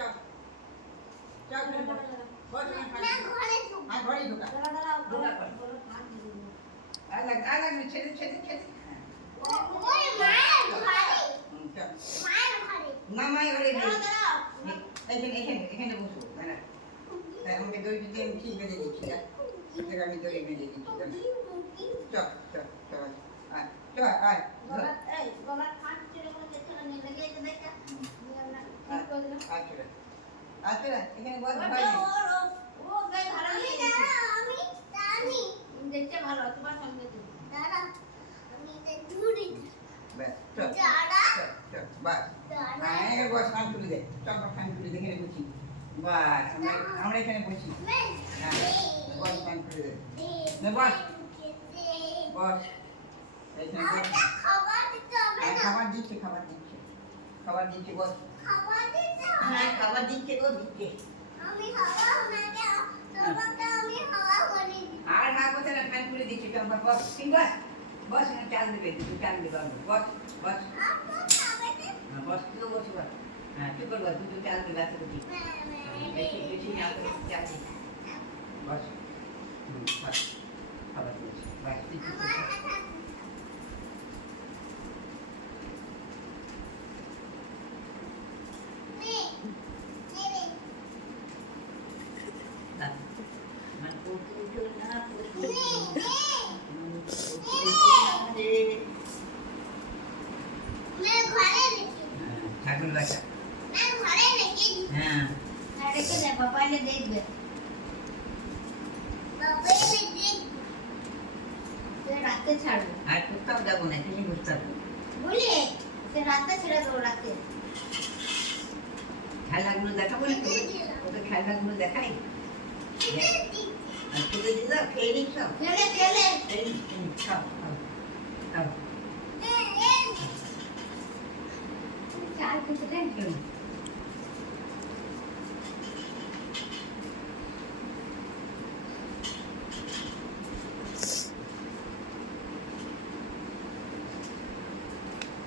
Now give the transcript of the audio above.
চাপ চাপ নেই বস না তাই আমাকে দই দিতে আমি ঠিক দিচ্ছি দই বেঁধে দিচ্ছি চল চল চল। চল আয়। চলে এখানে বস ভয় নেই। ও- ও ভাড়া নিয়ে আমি জানি। দেখতে ভালো তোমার সঙ্গে দাঁড়া আমি তো দূরে ব্যাস দাঁড়া। চল চল বাস। দাঁড়া। বস কান তুলে দে। চল বস কান তুলে দে এখানে বসি। বাস আমরা আমরা এখানে বসি। হ্যাঁ বস কান তুলে দে। নে বস। বস। খাবার দিতে হবে হ্যাঁ, খাবার দিচ্ছে খাবার দিচ্ছে। খাবার দিচ্ছে বল। খাবার দিতে হ্যাঁ খাবার দিচ্ছে গো দিচ্ছে আমি হাওয়া ওনাকে তোমাকে আমি হাওয়া করে আর না কোথায় না কান তুলে দিচ্ছি চল বস ঠিক বস। বস না চাল দেবে তুই চাল দেবে বস বস। হ্যাঁ, বস তুই বস বস হ্যাঁ তুই বস তুই চাল দেবে আছে বুঝি বেশি বেশি না ঠাকুর দেখা আর কোথাও যাব না তুমি সে রাতে ছেড়ে দেবো রাতে খেলাগুলো দেখাবো না তোকে খেলাগুলো দেখাই? হ্যাঁ। তোকে দিদা খেয়ে সব খেলে খেলে খাও খাও খাও খেতে।